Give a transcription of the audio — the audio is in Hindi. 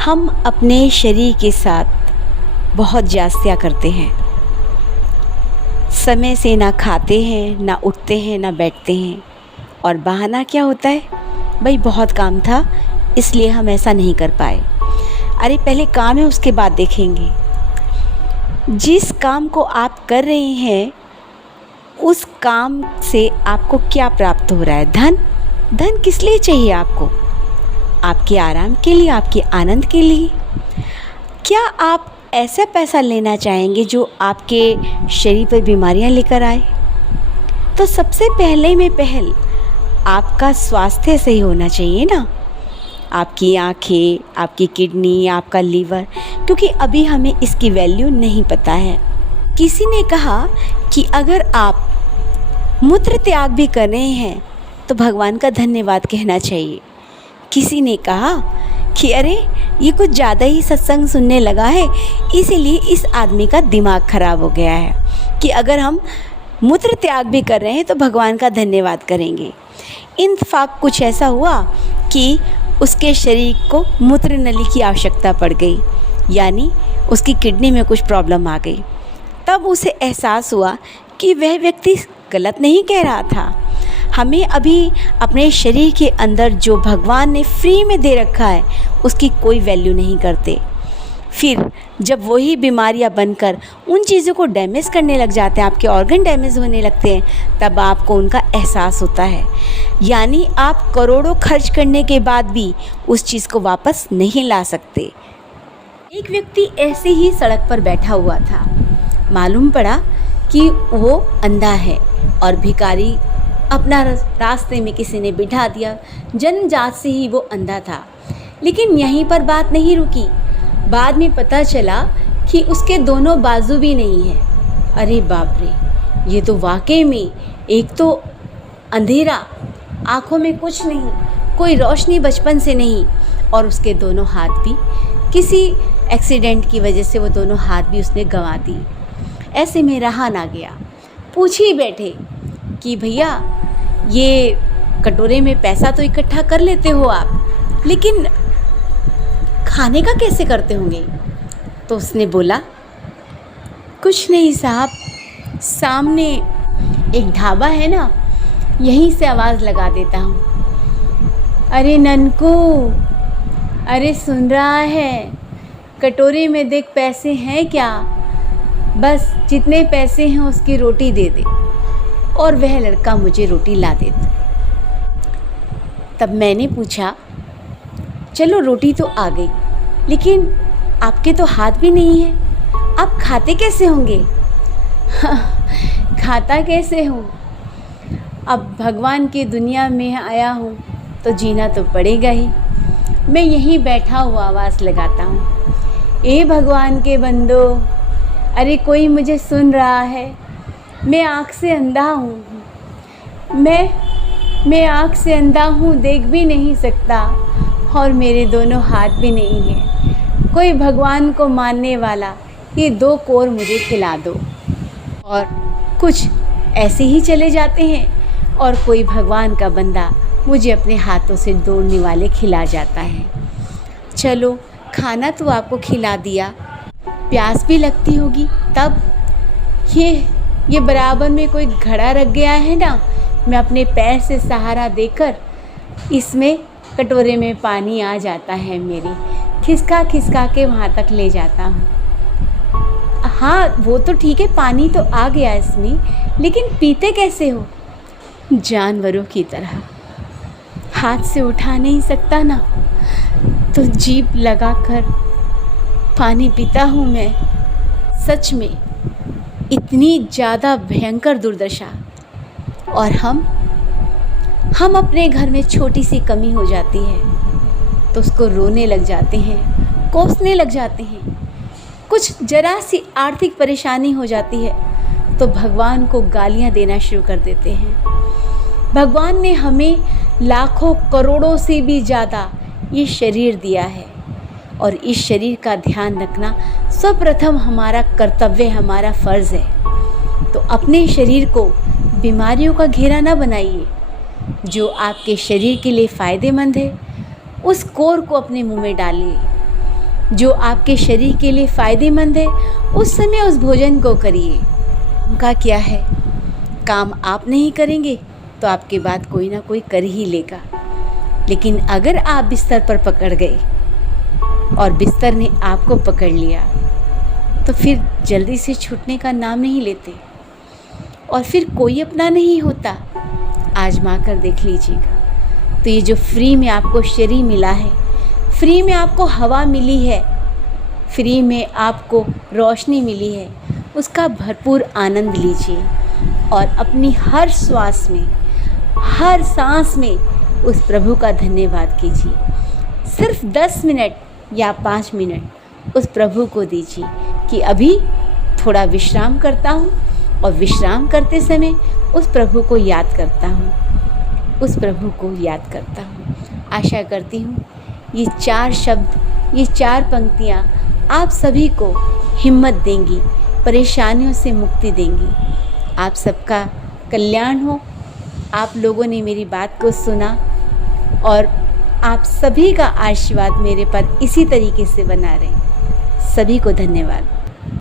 हम अपने शरीर के साथ बहुत जास्तिया करते हैं। समय से ना खाते हैं, ना उठते हैं, ना बैठते हैं। और बहाना क्या होता है? भाई बहुत काम था इसलिए हम ऐसा नहीं कर पाए। अरे पहले काम है उसके बाद देखेंगे। जिस काम को आप कर रहे हैं उस काम से आपको क्या प्राप्त हो रहा है? धन। धन किस लिए चाहिए आपको? आपके आराम के लिए, आपके आनंद के लिए। क्या आप ऐसा पैसा लेना चाहेंगे जो आपके शरीर पर बीमारियां लेकर आए? तो सबसे पहले में पहल आपका स्वास्थ्य सही होना चाहिए ना। आपकी आँखें, आपकी किडनी, आपका लीवर, क्योंकि अभी हमें इसकी वैल्यू नहीं पता है। किसी ने कहा कि अगर आप मूत्र त्याग भी कर रहे हैं तो भगवान का धन्यवाद कहना चाहिए। किसी ने कहा कि अरे ये कुछ ज़्यादा ही सत्संग सुनने लगा है इसीलिए इस आदमी का दिमाग खराब हो गया है कि अगर हम मूत्र त्याग भी कर रहे हैं तो भगवान का धन्यवाद करेंगे। इत्तेफाक कुछ ऐसा हुआ कि उसके शरीर को मूत्र नली की आवश्यकता पड़ गई, यानी उसकी किडनी में कुछ प्रॉब्लम आ गई। तब उसे एहसास हुआ कि वह व्यक्ति गलत नहीं कह रहा था। हमें अभी अपने शरीर के अंदर जो भगवान ने फ्री में दे रखा है उसकी कोई वैल्यू नहीं करते। फिर जब वही बीमारियां बनकर उन चीज़ों को डैमेज करने लग जाते हैं, आपके ऑर्गन डैमेज होने लगते हैं, तब आपको उनका एहसास होता है। यानी आप करोड़ों खर्च करने के बाद भी उस चीज़ को वापस नहीं ला सकते। एक व्यक्ति ऐसे ही सड़क पर बैठा हुआ था। मालूम पड़ा कि वो अंधा है और भिखारी अपना रास्ते में किसी ने बिठा दिया। जन्मजात से ही वो अंधा था। लेकिन यहीं पर बात नहीं रुकी। बाद में पता चला कि उसके दोनों बाजू भी नहीं है। अरे बाप रे, ये तो वाकई में एक तो अंधेरा, आँखों में कुछ नहीं, कोई रोशनी बचपन से नहीं, और उसके दोनों हाथ भी किसी एक्सीडेंट की वजह से वो दोनों हाथ भी उसने गंवा दी। ऐसे में रहा ना गया। पूछ ही बैठे कि भैया ये कटोरे में पैसा तो इकट्ठा कर लेते हो आप, लेकिन खाने का कैसे करते होंगे? तो उसने बोला कुछ नहीं साहब, सामने एक ढाबा है ना, यहीं से आवाज़ लगा देता हूँ। अरे ननकू, अरे सुन रहा है? कटोरे में देख पैसे हैं क्या? बस जितने पैसे हैं उसकी रोटी दे दे। और वह लड़का मुझे रोटी ला देता। तब मैंने पूछा चलो रोटी तो आ गई, लेकिन आपके तो हाथ भी नहीं है, आप खाते कैसे होंगे? खाता कैसे हूँ? अब भगवान की दुनिया में आया हूँ तो जीना तो पड़ेगा ही। मैं यहीं बैठा हुआ आवाज़ लगाता हूँ, ए भगवान के बंदो, अरे कोई मुझे सुन रहा है? मैं आँख से अंधा हूँ, मैं आँख से अंधा हूँ, देख भी नहीं सकता, और मेरे दोनों हाथ भी नहीं हैं। कोई भगवान को मानने वाला ये 2 कोर मुझे खिला दो। और कुछ ऐसे ही चले जाते हैं और कोई भगवान का बंदा मुझे अपने हाथों से दौड़ने वाले खिला जाता है। चलो खाना तो आपको खिला दिया, प्यास भी लगती होगी। तब ये बराबर में कोई घड़ा रख गया है ना, मैं अपने पैर से सहारा देकर इसमें कटोरे में पानी आ जाता है, मेरी खिसका खिसका के वहाँ तक ले जाता हूँ। हाँ वो तो ठीक है, पानी तो आ गया इसमें, लेकिन पीते कैसे हो? जानवरों की तरह, हाथ से उठा नहीं सकता ना, तो जीभ लगाकर पानी पीता हूँ मैं। सच में इतनी ज़्यादा भयंकर दुर्दशा। और हम अपने घर में छोटी सी कमी हो जाती है तो उसको रोने लग जाते हैं, कोसने लग जाते हैं। कुछ जरा सी आर्थिक परेशानी हो जाती है तो भगवान को गालियाँ देना शुरू कर देते हैं। भगवान ने हमें लाखों करोड़ों से भी ज़्यादा ये शरीर दिया है, और इस शरीर का ध्यान रखना सर्वप्रथम हमारा कर्तव्य, हमारा फ़र्ज़ है। तो अपने शरीर को बीमारियों का घेरा ना बनाइए। जो आपके शरीर के लिए फ़ायदेमंद है उस कोर को अपने मुंह में डालिए। जो आपके शरीर के लिए फ़ायदेमंद है उस समय उस भोजन को करिए। काम का क्या है, काम आप नहीं करेंगे तो आपके बाद कोई ना कोई कर ही लेगा। लेकिन अगर आप बिस्तर पर पकड़ गए और बिस्तर ने आपको पकड़ लिया तो फिर जल्दी से छूटने का नाम नहीं लेते और फिर कोई अपना नहीं होता। आजमा कर देख लीजिएगा। तो ये जो फ्री में आपको शरीर मिला है, फ्री में आपको हवा मिली है, फ्री में आपको रोशनी मिली है, उसका भरपूर आनंद लीजिए और अपनी हर श्वास में, हर सांस में उस प्रभु का धन्यवाद कीजिए। सिर्फ 10 मिनट या 5 मिनट उस प्रभु को दीजिए कि अभी थोड़ा विश्राम करता हूँ और विश्राम करते समय उस प्रभु को याद करता हूँ, उस प्रभु को याद करता हूँ। आशा करती हूँ ये 4 शब्द, ये 4 पंक्तियाँ आप सभी को हिम्मत देंगी, परेशानियों से मुक्ति देंगी। आप सबका कल्याण हो। आप लोगों ने मेरी बात को सुना और आप सभी का आशीर्वाद मेरे पर इसी तरीके से बना रहे। सभी को धन्यवाद।